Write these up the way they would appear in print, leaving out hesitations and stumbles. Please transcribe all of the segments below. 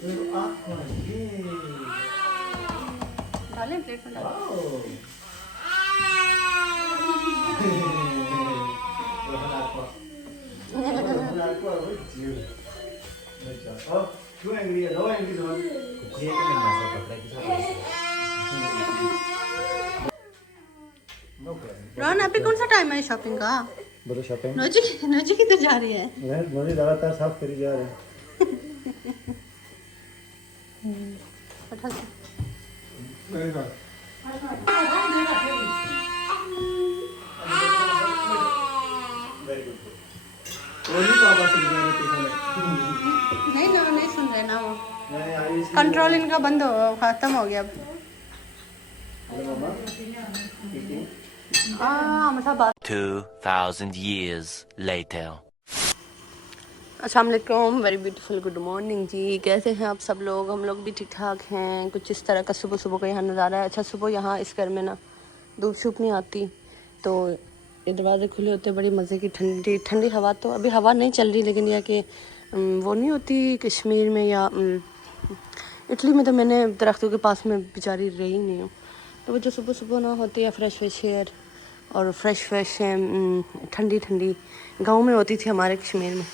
डालें प्लेट में डालें। रोहन अभी कौन सा टाइम है शॉपिंग का? बोलो शॉपिंग। नोजी किधर जा रही है? नोजी लगातार साफ करी जा रहे हैं। नहीं ना, नहीं सुन रहे ना वो। कंट्रोल इनका बंद हो खत्म हो गया अब। मतलब बात 2000 years later. अस्सलाम वालेकुम, वेरी ब्यूटीफुल गुड मॉर्निंग जी। कैसे हैं आप सब लोग? हम लोग भी ठीक ठाक हैं। कुछ इस तरह का सुबह सुबह का यहाँ नज़ारा है। अच्छा, सुबह यहाँ इस घर में ना धूप शूप नहीं आती, तो ये दरवाजे खुले होते, बड़ी मज़े की ठंडी ठंडी हवा। तो अभी हवा नहीं चल रही, लेकिन यह कि वो नहीं होती कश्मीर में या इटली में, तो मैंने दरख्तों के पास में बेचारी रही नहीं हूँ। तो वो जो सुबह सुबह ना होती है फ्रेश फ्रेश एयर और फ्रेश फ्रेश ठंडी ठंडी, गाँव में होती थी हमारे कश्मीर में,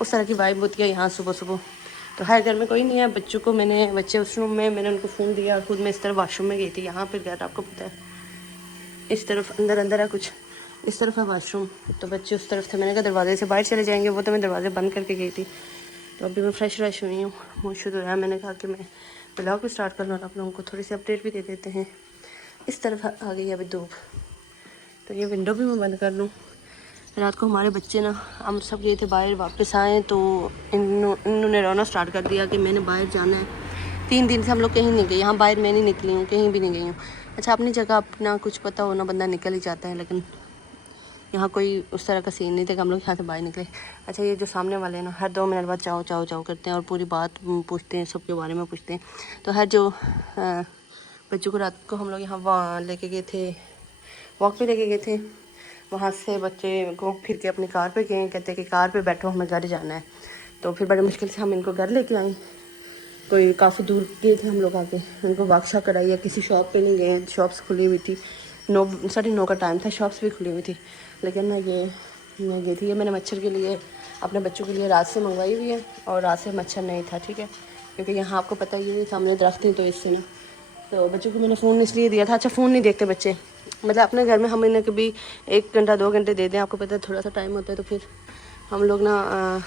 उस तरह की वाइब होती है यहाँ सुबह सुबह। तो हर घर में कोई नहीं है। बच्चों को बच्चे उस रूम में, मैंने उनको फ़ोन दिया, खुद मैं इस तरफ वॉशरूम में गई थी। यहाँ पर घर आपको पता है इस तरफ अंदर है कुछ, इस तरफ है वॉशरूम, तो बच्चे उस तरफ थे। मैंने कहा दरवाजे से बाहर चले जाएंगे, वो तो मैं दरवाज़े बंद करके गई थी। तो अभी मैं फ्रेश हुई हूँ, मुँह शुरू हो रहा है। मैंने कहा कि मैं ब्लॉग भी स्टार्ट कर लूँ और आप लोगों को थोड़ी सी अपडेट भी दे देते हैं। इस तरफ आ गई है अभी धूप, तो ये विंडो भी मैं बंद कर लूँ। रात को हमारे बच्चे ना, हम सब गए थे बाहर, वापस आए तो इन्होंने रोना स्टार्ट कर दिया कि मैंने बाहर जाना है। 3 दिन से हम लोग कहीं नहीं गए, यहाँ बाहर मैं नहीं निकली हूँ, कहीं भी नहीं गई हूँ। अच्छा, अपनी जगह अपना कुछ पता हो ना, बंदा निकल ही जाता है, लेकिन यहाँ कोई उस तरह का सीन नहीं था कि हम लोग यहाँ से बाहर निकले। अच्छा, ये जो सामने वाले हैं ना, हर 2 मिनट बाद चाओ चाओ चाओ करते हैं और पूरी बात पूछते हैं, सबके बारे में पूछते हैं। तो हर जो बच्चों को रात को हम लोग यहाँ लेके गए थे, वॉक पे लेके गए थे, वहाँ से बच्चे को फिर के अपनी कार पे गए, कहते कि कार पे बैठो, हमें घर जाना है। तो फिर बड़े मुश्किल से हम इनको घर लेके आए। कोई काफ़ी दूर गए थे हम लोग आके, उनको वाकशा कराई है, किसी शॉप पे नहीं गए, शॉप्स खुली हुई थी। 9, 9:30 का टाइम था, शॉप्स भी खुली हुई थी। लेकिन मैं गई थी, ये मैंने मच्छर के लिए, अपने बच्चों के लिए रात से मंगवाई हुई है, और रात से मच्छर नहीं था, ठीक है, क्योंकि यहाँ आपको पता ही है सामने दरख्त नहीं, तो इससे ना, तो बच्चों को मैंने फ़ोन इसलिए दिया था। अच्छा, फ़ोन नहीं देखते बच्चे, मतलब अपने घर में हम इन्हें कभी 1 घंटा 2 घंटे दे दें, आपको पता है थोड़ा सा टाइम होता है, तो फिर हम लोग ना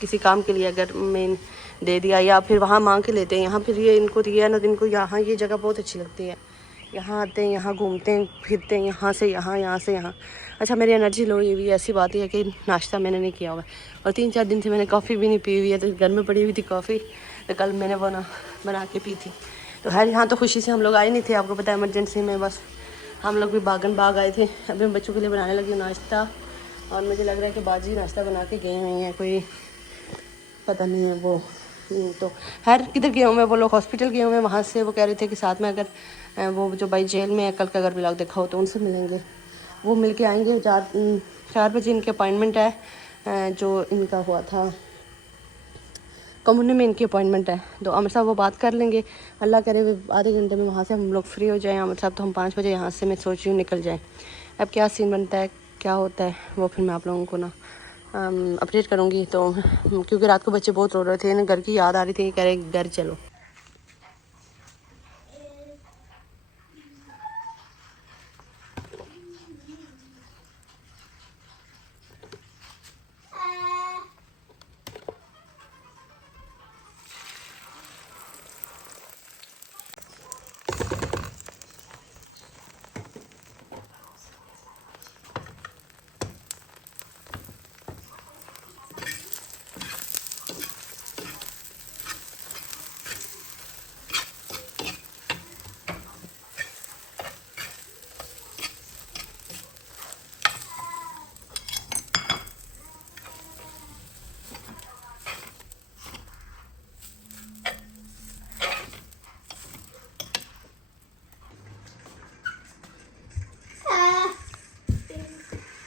किसी काम के लिए अगर में दे दिया या फिर वहाँ मांग के लेते हैं। यहाँ फिर ये इनको दिया ना, इनको यहाँ ये जगह बहुत अच्छी लगती है, यहाँ आते हैं, यहाँ घूमते हैं फिरते हैं, यहाँ से यहाँ, यहाँ से यहाँ। अच्छा, मेरी एनर्जी लो हुई है, ऐसी बात है कि नाश्ता मैंने नहीं किया हुआ है, और 3-4 दिन से मैंने कॉफ़ी भी नहीं पी हुई है, तो घर में पड़ी हुई थी कॉफ़ी, तो कल मैंने वो ना बना के पी थी। तो हर यहाँ तो खुशी से हम लोग आए नहीं थे, आपको पता है इमरजेंसी में, बस हम लोग भी बाग आए थे। अभी मैं बच्चों के लिए बनाने लगी नाश्ता, और मुझे लग रहा है कि बाजी नाश्ता बना के गए हुई हैं, कोई पता नहीं है वो। तो हर किधर गए हुए हैं वो लोग, हॉस्पिटल गए हुए हैं, वहाँ से वो कह रहे थे कि साथ में अगर वो जो भाई जेल में है, कल का अगर ब्लॉग देखा हो तो उनसे मिलेंगे, वो मिल के आएँगे। 4 बजे इनकी अपॉइंटमेंट है, जो इनका हुआ था कम्युनी में, इनकी अपॉइंटमेंट है, तो अमर साहब वो बात कर लेंगे। अल्लाह करे आधे घंटे में वहाँ से हम लोग फ्री हो जाएं अमर साहब, तो हम 5 बजे यहाँ से मैं सोच रही हूँ निकल जाएं। अब क्या सीन बनता है, क्या होता है, वो फिर मैं आप लोगों को ना अपडेट करूँगी। तो क्योंकि रात को बच्चे बहुत रो रहे थे, इन्हें घर की याद आ रही थी, कह रहे घर चलो।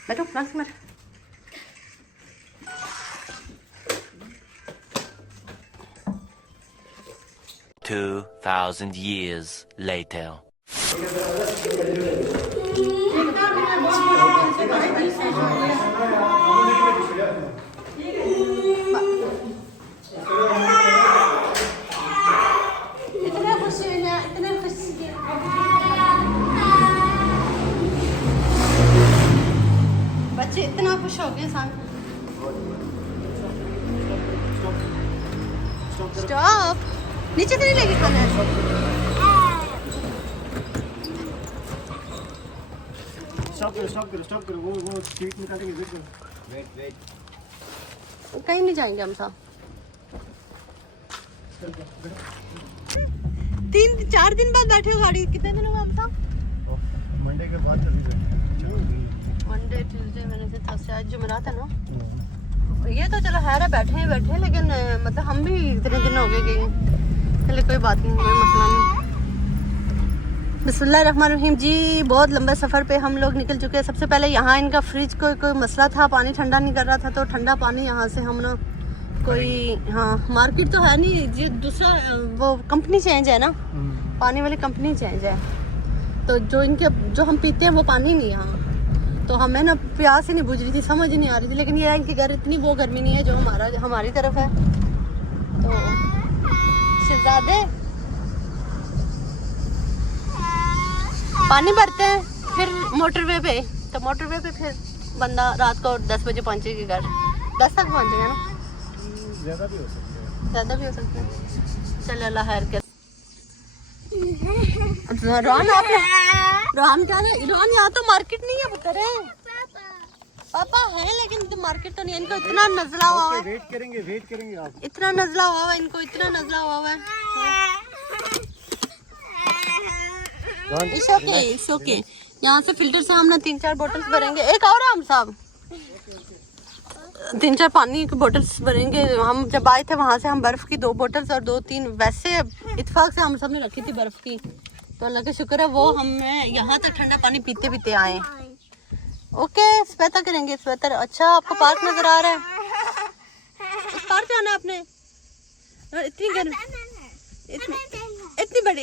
बैठो फ्लांस मर। 2,000 years later. बच्चे इतना खुश हो गए सान। स्टॉप, नीचे तो नहीं लेके खाना है। स्टॉप करो वो सीट निकालेंगे। वेट कहीं नहीं जाएंगे हम साहब। 3-4 दिन बाद बैठे हो गाड़ी। कितने दिन हुए हम साहब? मंडे के बाद मंडे ट्यूसडे वेडनेसडे थर्सडे, आज जुमेरात है ना। ये तो चलो है बैठे लेकिन मतलब हम भी इतने दिन हो गए गए। चले कोई बात नहीं, कोई मसला नहीं। बिस्मिल्लाहिर्रहमानिर्रहीम जी। बहुत लंबे सफ़र पे हम लोग निकल चुके हैं। सबसे पहले यहाँ इनका फ्रिज कोई मसला था, पानी ठंडा नहीं कर रहा था, तो ठंडा पानी यहाँ से हम ना कोई, हाँ मार्केट तो है नहीं जी, दूसरा वो कंपनी चेंज है ना, पानी वाली कंपनी चेंज है। तो जो हम पीते हैं वो पानी नहीं यहाँ। तो हमें ना प्यास ही नहीं बुझ रही थी, समझ ही नहीं आ रही थी। लेकिन ये इनके घर इतनी वो गर्मी नहीं है जो हमारी तरफ है। तो शहजादे पानी भरते हैं फिर मोटरवे पे। तो मोटरवे पे फिर बंदा रात को 10 बजे पहुंचेगी घर। 10 तक पहुंचेगा ना, ज़्यादा भी हो सकता है। ज़्यादा भी हो सकता है। चलो अल्लाह खैर कर। रोहन क्या है? रोहन यहाँ तो मार्केट नहीं है पुत्र है। पापा है लेकिन तो मार्केट तो नहीं है। इनको इतना नजला हुआ है। वेट करेंगे आप। इतना नजला हुआ है इनको, इतना नजला हुआ है। It's okay. यहाँ से फिल्टर से हम ना 3-4 बोतल्स भरेंगे। एक और हम साहब 3-4 पानी की बोतल्स भरेंगे। हम जब आए थे वहाँ से हम बर्फ़ की 2 बोतल्स और 2-3 वैसे इत्तेफाक से हम सब ने रखी थी बर्फ़ की। तो अल्लाह का शुक्र है वो हमें यहाँ तक ठंडा पानी पीते पीते आए। ओके स्वेता करेंगे स्वेटर। अच्छा आपको पार्क नजर आ रहा है? उस पार्क जाना है आपने? इतनी गर्मी,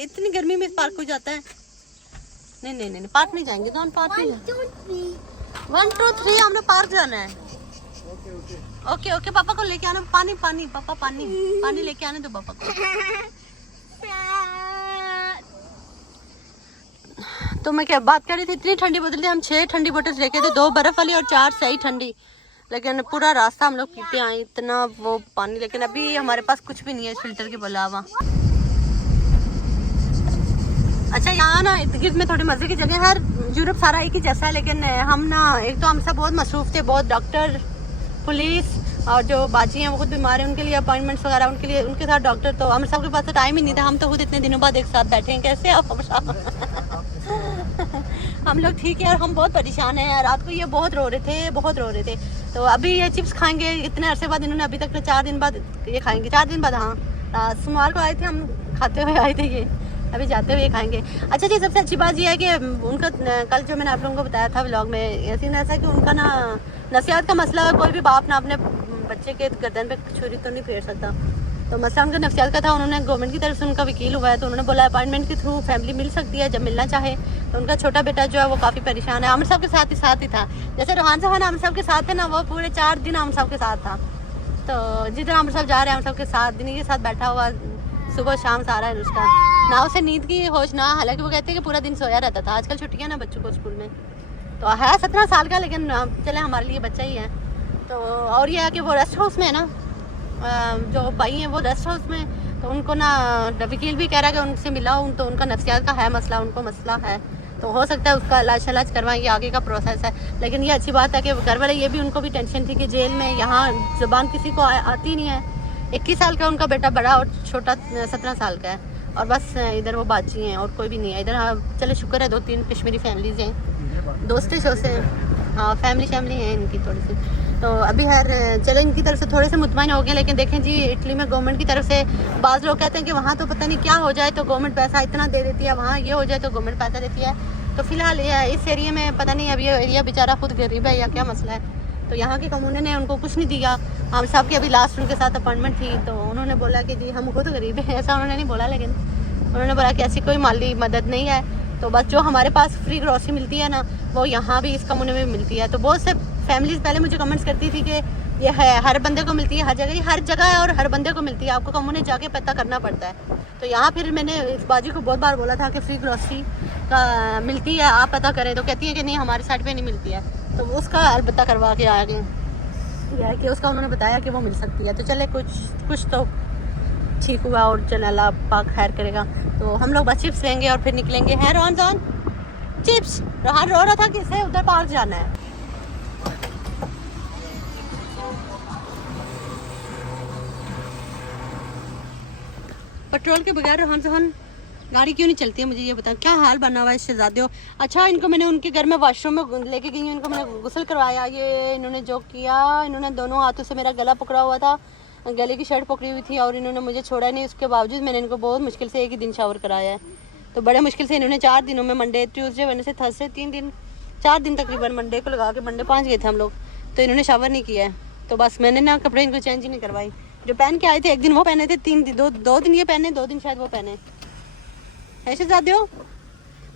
इतनी गर्मी में इस पार्क को जाता है? नहीं पार्क नहीं जाएंगे। तो हम पार्क नहीं 1 2 3 हमने पार्क जाना है। ओके पापा को लेके आना। पानी पापा पानी लेके आने दो पापा को। तो मैं क्या बात कर रही थी, इतनी ठंडी बोतल थी। हम 6 ठंडी बोतल लेके थे, 2 बर्फ वाली और 4 सही ठंडी। लेकिन पूरा रास्ता हम लोग पीते आए इतना वो पानी। लेकिन अभी हमारे पास कुछ भी नहीं है इस फिल्टर के अलावा। अच्छा यहाँ ना इर्द गिर्द में थोड़ी मजे की जगह है। यूरोप सारा एक ही जैसा है। लेकिन हम ना एक तो हम सब बहुत मसरूफ थे, बहुत डॉक्टर पुलिस और जो बाजी हैं वो खुद बीमार हैं, उनके लिए अपॉइंटमेंट्स वगैरह उनके साथ डॉक्टर। तो हम सब के पास तो टाइम ही नहीं था। हम तो खुद इतने दिनों बाद एक साथ बैठे हैं। कैसे आप हम लोग ठीक है और हम बहुत परेशान हैं। रात को ये बहुत रो रहे थे। तो अभी ये चिप्स खाएंगे इतने अरसे बाद। इन्होंने अभी तक 4 दिन बाद ये खाएंगे। 4 दिन बाद, हाँ सोमवार को आए थे हम, खाते हुए आए थे ये, अभी जाते हुए खाएंगे। अच्छा जी सबसे अच्छी बात यह है कि उनका कल जो मैंने आप लोगों को बताया था व्लॉग में, ऐसा कि उनका ना नसीहत का मसला है। कोई भी बाप ना अपने बच्चे के गर्दन पे छुरी तो नहीं फेर सकता। तो मसला उनका नफसियात का था। उन्होंने गवर्नमेंट की तरफ से उनका वकील हुआ है, तो उन्होंने बोला अपॉइंटमेंट के थ्रू फैमिली मिल सकती है जब मिलना चाहे। तो उनका छोटा बेटा जो है वो काफ़ी परेशान है। आमिर साहब के साथ ही था। जैसे रोहान साहब आमिर साहब के साथ थे ना, वो पूरे 4 दिन आमिर साहब के साथ था। तो जिधर आमिर साहब जा रहे हैं आमिर साहब के साथ दिन के साथ बैठा हुआ, सुबह शाम सारा है उसका ना। उसे नींद की होश ना, हालांकि वो कहते हैं कि पूरा दिन सोया रहता था। आजकल छुट्टियाँ ना बच्चों को स्कूल में। तो है 17 साल का, लेकिन चले हमारे लिए बच्चा ही है। तो और यह है कि वो रेस्ट हाउस में है ना, जो भाई हैं वो रेस्ट हाउस में। तो उनको ना वकील भी कह रहा है कि उनसे मिला हूँ, तो उनका नफ्सियात का है मसला, उनको मसला है। तो हो सकता है उसका इलाज करवाएं, ये आगे का प्रोसेस है। लेकिन ये अच्छी बात है कि घर वाले, ये भी उनको भी टेंशन थी कि जेल में यहाँ ज़ुबान किसी को आती नहीं है। 21 साल का उनका बेटा बड़ा और छोटा 17 साल का है। और बस इधर वो बाची हैं और कोई भी नहीं है इधर। चले शुक्र है 2-3 कश्मीरी फैमिलीज़ हैं, दोस्ती से उसे, हाँ फैमिली है इनकी थोड़ी सी। तो अभी हर चलो इनकी तरफ से थोड़े से मुतमईन हो गए। लेकिन देखें जी इटली में गवर्नमेंट की तरफ से बाज़ लोग कहते हैं कि वहाँ तो पता नहीं क्या हो जाए तो गवर्नमेंट पैसा इतना दे देती है, वहाँ ये हो जाए तो गवर्नमेंट पैसा देती है। तो फिलहाल इस एरिया में पता नहीं अब ये एरिया बेचारा खुद गरीब है या क्या मसला है। तो यहाँ के कम्युनिटी ने उनको कुछ नहीं दिया। हम सब की अभी लास्ट उनके साथ अपॉइंटमेंट थी, तो उन्होंने बोला कि जी हम खुद गरीब हैं, ऐसा उन्होंने नहीं बोला। लेकिन उन्होंने बोला कि ऐसी कोई माली मदद नहीं है, तो बस जो हमारे पास फ्री ग्रोसरी मिलती है ना वो यहाँ भी इस कम्युनिटी में मिलती है। तो बहुत से फैमिलीज पहले मुझे कमेंट्स करती थी कि ये है हर बंदे को मिलती है, हर जगह है और हर बंदे को मिलती है, आपको कम्युनिटी जाके पता करना पड़ता है। तो यहाँ फिर मैंने इस बाजू को बहुत बार बोला था कि फ्री ग्रोसरी का मिलती है, आप पता करें, तो कहती है कि नहीं हमारी साइड पे नहीं मिलती है। तो उसका अलबत्ता करवा के आ गए, यह है कि उसका उन्होंने बताया कि वो मिल सकती है। तो चले कुछ तो ठीक हुआ और चल अल्लाह पाक खैर करेगा। तो हम लोग बस चिप्स लेंगे और फिर निकलेंगे। है रोहन जान चिप्स? रोहन रो रहा था कि इसे उधर पार्क जाना है। पेट्रोल के बगैर रोहन जहान गाड़ी क्यों नहीं चलती है, मुझे ये बताओ। क्या हाल बना हुआ है शहजादियों। अच्छा इनको मैंने उनके घर में वॉशरूम में लेके गई हूँ, इनको मैंने गुस्ल करवाया। ये इन्होंने जो किया, इन्होंने दोनों हाथों से मेरा गला पकड़ा हुआ था, गले की शर्ट पकड़ी हुई थी और इन्होंने मुझे छोड़ा नहीं। उसके बावजूद मैंने इनको बहुत मुश्किल से एक ही दिन शावर कराया है। तो बड़े मुश्किल से इन्होंने 4 दिनों में मंडे ट्यूसडे वेडनेसडे थर्सडे 4 दिन तकरीबन, मंडे को लगा के मंडे 5 गए थे हम लोग, तो इन्होंने शावर नहीं किया है। तो बस मैंने ना कपड़े इनको चेंज ही नहीं करवाई। जो पहन के आए थे एक दिन वो पहने थे, 3 दिन 2 दिन ये पहने, 2 दिन शायद वो पहने। ऐसे जाते हो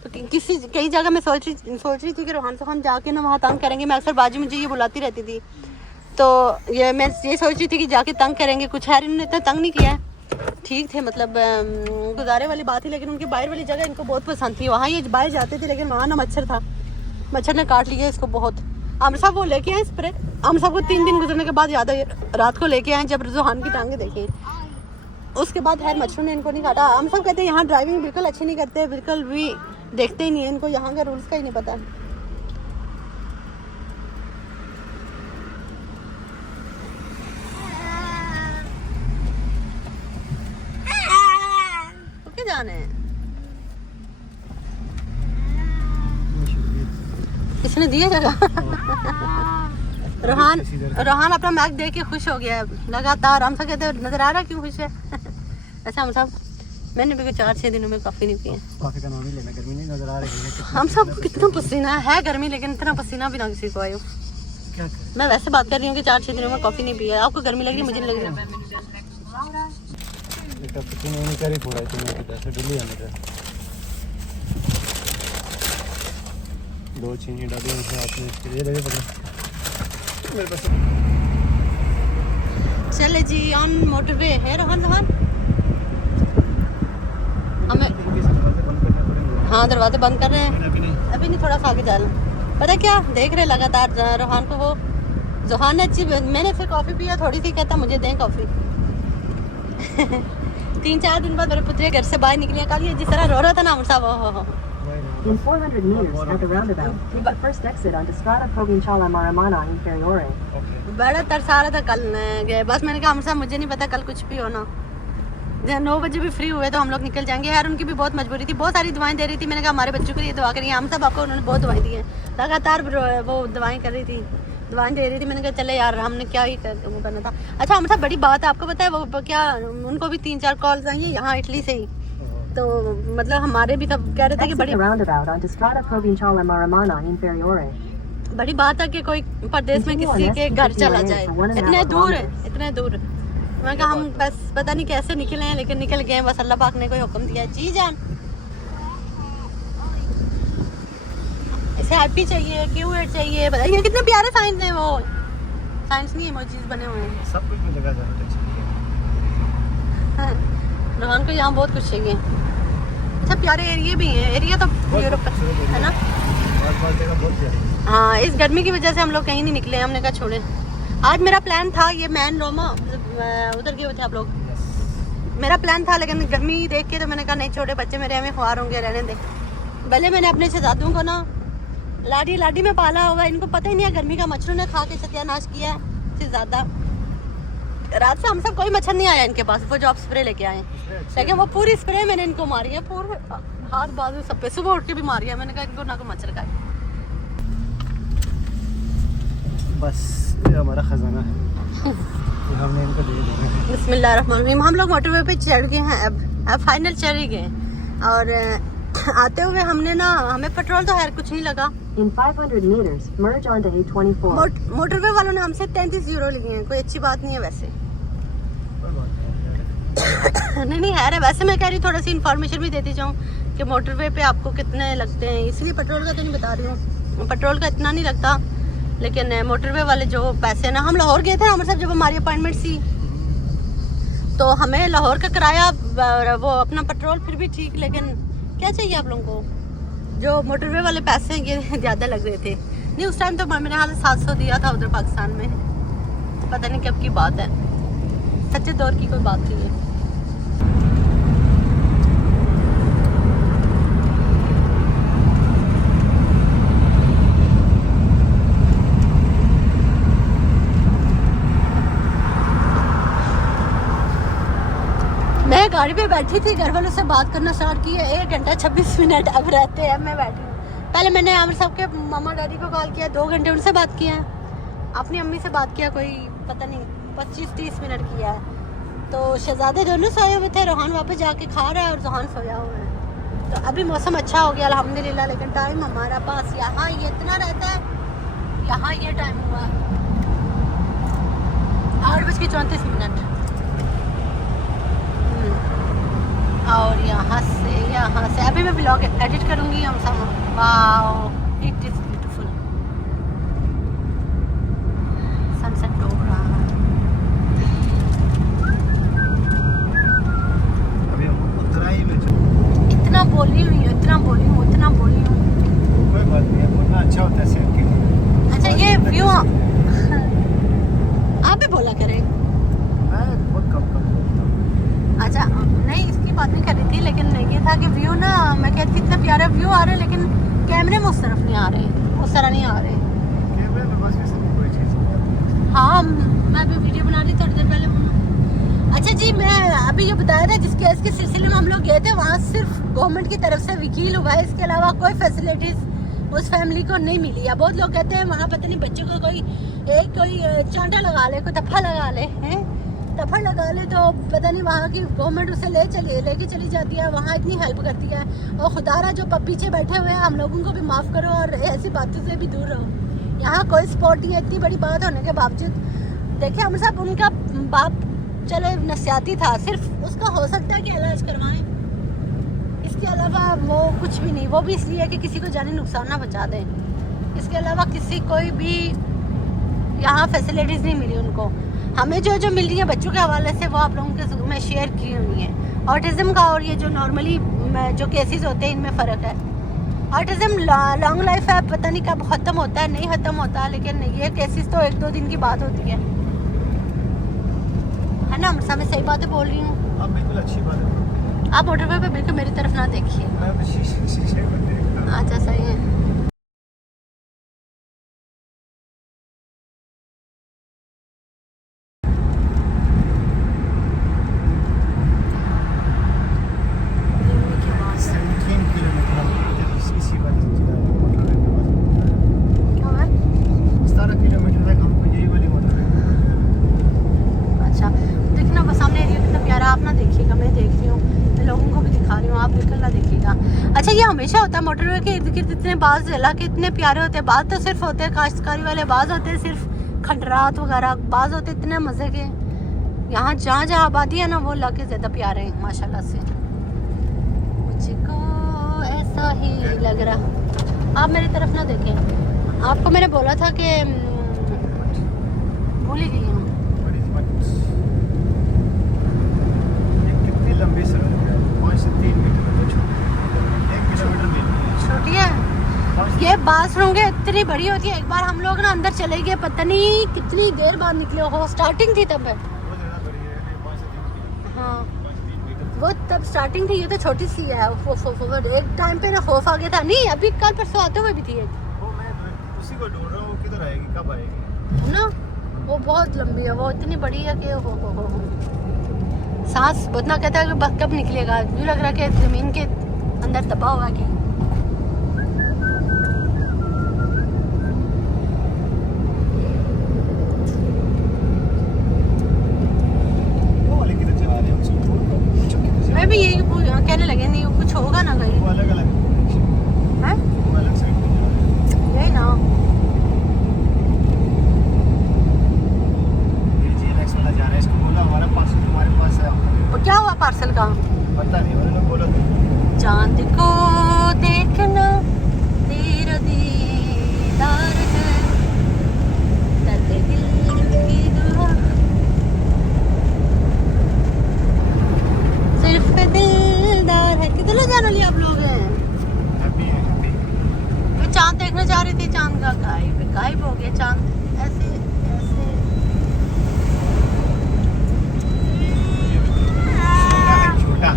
तो कई जगह मैं सोच रही थी कि रोहन से हम जाके ना वहाँ तंग करेंगे। मैं अक्सर बाजी मुझे ये बुलाती रहती थी, तो ये मैं ये सोच रही थी कि जाके तंग करेंगे। कुछ है इन्होंने इतना तंग नहीं किया, ठीक थे, मतलब गुजारे वाली बात थी। लेकिन उनकी बाहर वाली जगह इनको बहुत पसंद थी, वहाँ ये बाहर जाते थे, लेकिन वहाँ ना मच्छर था, मच्छर ने काट लिया इसको बहुत। हम सब वो लेके आए स्प्रे, हम सबको 3 दिन गुजरने के बाद याद है, रात को लेके आए जब रुहान की टांगे देखी। उसके बाद खैर मच्छरों ने इनको नहीं काटा। हम सब कहते हैं यहाँ ड्राइविंग बिल्कुल अच्छी नहीं करते, बिल्कुल भी देखते ही नहीं है, इनको यहाँ के रूल्स का ही नहीं पता। क्या जाने हैं, किसने दिया जगह? रोहान अपना मैक देख के खुश हो गया है लगातार। हम सब कहते नजर आ रहा क्यों खुश है। ऐसा हम सब, मैंने भी 4-6 दिनों में कॉफी नहीं पी है। कॉफी का नाम ही लेना, गर्मी नहीं नजर आ रही है। हम सब कितना पसीना है गर्मी, लेकिन इतना पसीना भी ना किसी को आयो। क्या करें? मैं वैसे बात कर रही हूँ कि 4-6 दिनों में कॉफी नहीं पी है। आपको गर्मी लग रही, मुझे नहीं लग रही। बेटा पसीने नहीं करी पूरा इतना की जैसे दिल्ली आने का 2 चीनी डाली है आपने, ये लगे पकड़ मेरे पास। चले जी ऑन मोटरवे है रोहन जहान, हमें हाँ दरवाजे बंद कर रहे हैं अभी नहीं, थोड़ा सा आगे चल। पता क्या देख रहे लगातार रोहान को, वो जोहान ने अच्छी, मैंने फिर कॉफ़ी पिया थोड़ी सी, कहता मुझे दें कॉफ़ी। 3-4 दिन बाद मेरे पुत्र घर से बाहर निकले, कल ये जिस तरह रो रहा था ना हम सब, हो In 400 meters at the roundabout, take the first exit onto Strada Provinciale Maramana Inferiore. बड़ा तरसा रहा था कल गए, बस मैंने कहा हम सब, मुझे नहीं पता कल कुछ भी होना। 9 बजे भी फ्री हुए तो हम लोग निकल जाएंगे। यार उनकी भी बहुत मजबूरी थी, बहुत सारी दवाएं दे रही थी। मैंने कहा हमारे बच्चों के लिए दुआ करिए, हम सब आपको, उन्होंने बहुत दवाएं दी हैं लगातार, वो दवाएं कर रही थी, दवाएं दे रही थी। मैंने कहा चले यार हमने क्या ही वो करना था। अच्छा हम सब बड़ी बात है आपको पता है, वो क्या उनको भी 3-4 कॉल्स आई हैं यहाँ इटली से ही, तो मतलब हमारे भी तब कह रहे थे कि बड़ी roundabout onto Strada Provinciale Maramana Inferiore. बड़ी बात है कि कोई प्रदेश में किसी के घर चला जाए, इतने दूर है, इतने दूर। मैं कहा हम बस पता नहीं कैसे निकले हैं, लेकिन निकल गए, बस अल्लाह पाक ने कोई हुक्म दिया। जी जान इसे हैप्पी चाहिए, क्यूट चाहिए, बताइए कितने प्यारे साइंस हैं, वो साइंस नहीं इमोजीज बने हुए हैं। सब कुछ में जगह जाना हाँ, रोहन को यहाँ बहुत कुछ चाहिए। अच्छा प्यारे एरिया भी हैं, एरिया तो यूरोप है ना। हाँ इस गर्मी की वजह से हम लोग कहीं नहीं निकले, हमने कहा छोड़े। आज मेरा प्लान था ये मैन रोमा, उधर गए हुए थे आप लोग, मेरा प्लान था, लेकिन गर्मी देख के तो मैंने कहा नहीं छोटे बच्चे मेरे हमें ख्वार होंगे, रहने दे। भले मैंने अपने शहजादों को ना लाडी लाडी में पाला होगा, इनको पता ही नहीं है गर्मी का मच्छरों ने खा के सत्यानाश किया है शहजादा। रात से हम सब कोई मच्छर नहीं आया इनके पास, वो जो आप स्प्रे लेके आए, लेकिन वो पूरी स्प्रे मैंने इनको मारी है, पूरे हाथ बाजू सब पे, सुबह उठ के भी मारी है। मैंने कहा इनको ना कोई मच्छर खाए। बस ये हमारा खजाना है, ये हमने इनको दे देना है। बिस्मिल्लाहिर्रहमानिर्रहीम। हम लोग मोटरवे पे चढ़ गए हैं, अब फाइनल चढ़ ही गए। और आते हुए हमने ना, हमें पेट्रोल तो खैर कुछ नहीं लगा। In 500 meters, merge onto A24. Motorway वालों ने हमसे 33 यूरो लिए हैं, कोई अच्छी बात नहीं है वैसे। नहीं नहीं है, वैसे मैं कह रही हूँ थोड़ा सी इन्फॉर्मेशन भी देती जाऊँ कि मोटरवे पे आपको कितने लगते हैं, इसलिए पेट्रोल का तो नहीं बता रही हूँ, पेट्रोल का इतना नहीं लगता, लेकिन मोटरवे वाले जो पैसे ना, हम लाहौर गए थे ना मतलब जब हमारी अपॉइंटमेंट थी, तो हमें लाहौर का किराया वो अपना पेट्रोल फिर भी ठीक, लेकिन क्या चाहिए आप लोगों को, जो मोटरवे वाले पैसे हैं ये ज़्यादा लग रहे थे। नहीं उस टाइम तो मेरे हाथ 700 दिया था उधर पाकिस्तान में, तो पता नहीं कब की बात है, सच्चे दौर की कोई बात नहीं है। मैं गाड़ी पे बैठी थी, घर वालों से बात करना स्टार्ट की है, 1 घंटा 26 मिनट अब रहते हैं, मैं बैठी हूँ। पहले मैंने आमिर साहब के मामा डैडी को कॉल किया, 2 घंटे उनसे बात किया है, अपनी अम्मी से बात किया कोई पता नहीं 25-30 मिनट किया है। तो शहजादे दोनों सोए हुए थे, रोहान वापस जाके खा रहा है और जोहान सोया हुआ है। तो अभी मौसम अच्छा हो गया अल्हम्दुलिल्लाह, लेकिन टाइम हमारा पास यहाँ ये इतना रहता है, यहाँ ये टाइम हुआ 8:34। और यहाँ से अभी मैं ब्लॉग एडिट करूँगी, हम सब wow it is beautiful, sunset डूब रहा है। अभी हम उतराई में इतना बोली हूँ कोई बात नहीं, बोलना अच्छा होता है सेहत के लिए। अच्छा ये व्यू आप भी बोला करें। मैं बहुत कम बोलता हूँ। अच्छा नहीं इसकी बात नहीं कर रही थी, लेकिन ये था कि व्यू ना, मैं कहती इतना प्यारा व्यू आ रहा है, लेकिन कैमरे में उस तरफ नहीं आ रहे, उस तरह नहीं आ रहे। कैमरे में बस वैसे कोई चीज़ नहीं आती। हाँ मैं अभी वीडियो बना रही थोड़ी देर पहले। अच्छा जी, मैं अभी ये बताया था जिस केस के सिलसिले में हम लोग गए थे, वहाँ सिर्फ गवर्नमेंट की तरफ से वकील हुआ है, इसके अलावा कोई फैसिलिटीज उस फैमिली को नहीं मिली है। बहुत लोग कहते हैं वहाँ पता नहीं बच्चों को कोई चांटा लगा ले, कोई तफा लगा ले, हैं तफड़ लगा ले, तो पता नहीं वहाँ की गवर्नमेंट उसे लेके चली जाती है, वहाँ इतनी हेल्प करती है। और खुदारा जो पीछे बैठे हुए हैं, हम लोगों को भी माफ़ करो और ऐसी बातों से भी दूर रहो। यहाँ कोई सपोर्ट नहीं है, इतनी बड़ी बात होने के बावजूद। देखिए हम सब, उनका बाप चलो नसियाती था, सिर्फ उसका हो सकता है कि इलाज करवाएं, इसके अलावा वो कुछ भी नहीं। वो भी इसलिए कि किसी को जानी नुकसान ना पहुँचा दें, इसके अलावा किसी कोई भी यहाँ फैसिलिटीज़ नहीं मिली उनको। हमें जो मिल रही है बच्चों के हवाले से, वो आप लोगों के मैं शेयर की हुई है। ऑटिज़म का और ये जो नॉर्मली जो केसेस होते हैं, इनमें फ़र्क है। ऑटिज़म लॉन्ग लाइफ है, पता नहीं कब ख़त्म होता है, नहीं ख़त्म होता, लेकिन ये केसेस तो 1-2 दिन की बात होती है ना। मैं सही बातें बोल रही हूँ? आप बिल्कुल अच्छी बात है। आप मोटरवे पे बिल्कुल मेरी तरफ ना देखिए। मैं तो शीशे में देखता हूँ। अच्छा सही है। अच्छा ये हमेशा होता है मोटरवे के इर्द गिर्द इतने बाज इलाके इतने प्यारे होते हैं। बाज तो सिर्फ होते हैं काश्तकारी वाले, बाज होते हैं सिर्फ खंडरात वगैरह, बाज होते इतने मज़े के। यहाँ जहाँ जहाँ आबादी है ना, वो इलाके ज़्यादा प्यारे हैं माशाल्लाह से। मुझको ऐसा ही लग रहा। आप मेरी तरफ ना देखें, आपको मैंने बोला था कि भूल ही गई हूँ। कितनी लंबी सड़क है, 5 से 3 मीटर, 1 किलोमीटर में छोटी है ये बाथरूम के, इतनी बड़ी होती है। एक बार हम लोग ना अंदर चले गए, पता नहीं कितनी देर बाद निकले हो, स्टार्टिंग थी तब है। बहुत ज़्यादा बड़ी है, 5 से 3 मीटर। हाँ 5 से 3 मीटर। वो तब स्टार्टिंग थी, ये तो छोटी सी है। एक टाइम पे ना खौफ आ गया था। नहीं अभी कल परसों आते हुए भी थी एक, वो मैं उसी को ढूंढ रहा हूँ, किधर आएगी, कब आएगी ना। वो बहुत लंबी है, वो इतनी बड़ी है कि हो सांस बदना कहता है कि बस कब निकलेगा। यूँ लग रहा है कि ज़मीन के अंदर दबा हुआ कि मैं भी यही कहने लगे। नहीं कुछ होगा ना कहीं, वो अलग अलग है वो अलग साइड पे जा रहे हैं। यही ना। ये GLX वाला जा रहा है, इसको बोला हमारे पास, तुम्हारे पास है। क्या हुआ गायब हो गया चांद ऐसे ऐसे। छोटा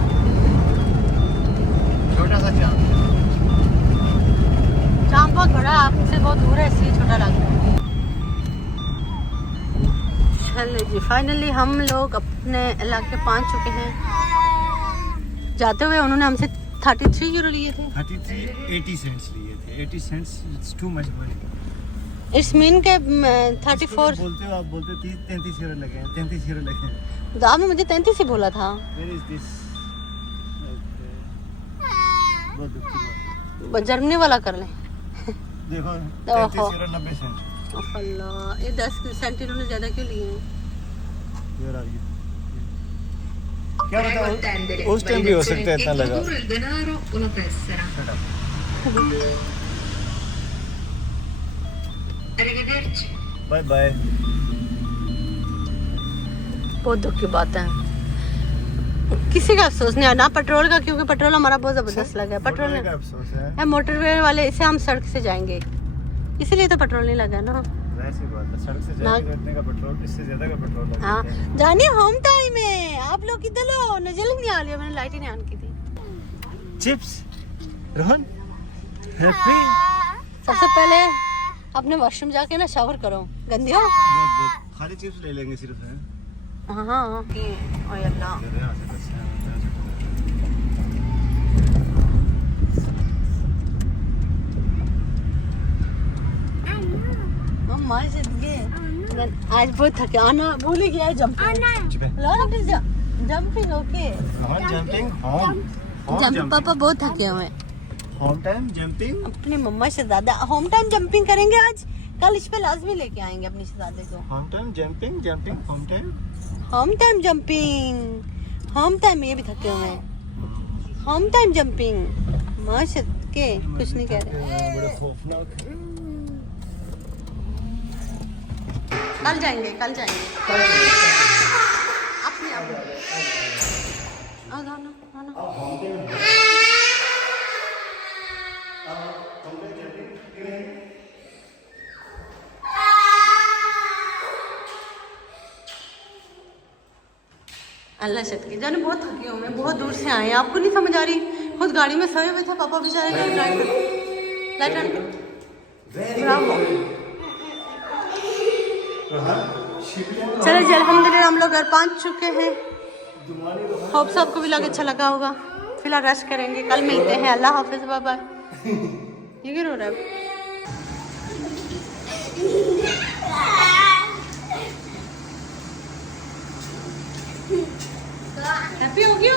छोटा सा चांद। चांद बहुत बड़ा है, आपसे बहुत दूर है इसलिए छोटा लग रहा है। चलो जी फाइनली हम लोग अपने इलाके पहुंच चुके हैं। जाते हुए उन्होंने हमसे 33 यूरो लिए थे। 80 सेंट्स लिए थे। 80 cents it's too much money. It's mean के 34। बोलते हो आप बोलते 33 यूरो लगे हैं। 33 यूरो लगे हैं। तो आपने मुझे 33 ही बोला था। Where is this? बहुत दुख की बात। जर्मनी वाला कर लें। देखो ओहो। 33 यूरो 90 सेंट। अल्लाह ये 10 सेंट इन्होंने ज़्यादा क्यों लिए हैं? Where are you? क्या बताओ उस टाइम भी हो सकता है इतना लगा। il denaro o la tessera. Arrivederci. Bye bye. बहुत दुख की बात है। किसी का अफसोस नहीं है ना पेट्रोल का, क्योंकि पेट्रोल हमारा बहुत ज़बरदस्त लगा है। पेट्रोल का अफसोस है। है मोटरवे वाले से हम सड़क से जाएंगे इसीलिए तो पेट्रोल नहीं लगा ना। वैसी बात है, सड़क से जाएंगे इतने का पेट्रोल, इससे ज्यादा का पेट्रोल लग हाँ जाता है। जानिए होम टाइम है। आप लोग किधर हो? नजर नहीं आ रही है, मैंने लाइट ही नहीं ऑन की थी। Chips Rohan happy. सबसे पहले अपने वॉशरूम जाके ना शावर करो, गंदी हो। बहुत खाली चिप्स ले लेंगे सिर्फ है। हाँ हाँ ओए अल्लाह। आज बहुत थके आना भूल ही गया। Jumping jumping okay jumping jump पापा बहुत थके हुए हैं। Home time jumping. अपनी मम्मा शहजादा होम टाइम जंपिंग करेंगे आज। कल इस पे लाजमी लेके आएंगे अपनी शहजादे को। Home time jumping jumping home time. Home time jumping home time. ये भी थके हुए हैं। होम टाइम जंपिंग माशा के कुछ नहीं कह रहे। बड़े खौफनाक। कल जाएंगे कल जाएंगे अपनी आओ ना ना ना। अल्लाह शत के जाने बहुत थके हुए हैं, बहुत दूर से आए हैं। आपको नहीं समझ आ रही? खुद गाड़ी में सोए हुए थे पापा बेचारे ने ड्राइव कर लाइट ऑन कर। ब्रावो। चलो जी अल्हम्दुलिल्लाह हम लोग घर पहुंच चुके हैं। होप सबको भी अच्छा लगा होगा। फिलहाल रश करेंगे, कल मिलते हैं। अल्लाह हाफिज बाय बाय। ये क्या रो रहा है? हैप्पी हो गया?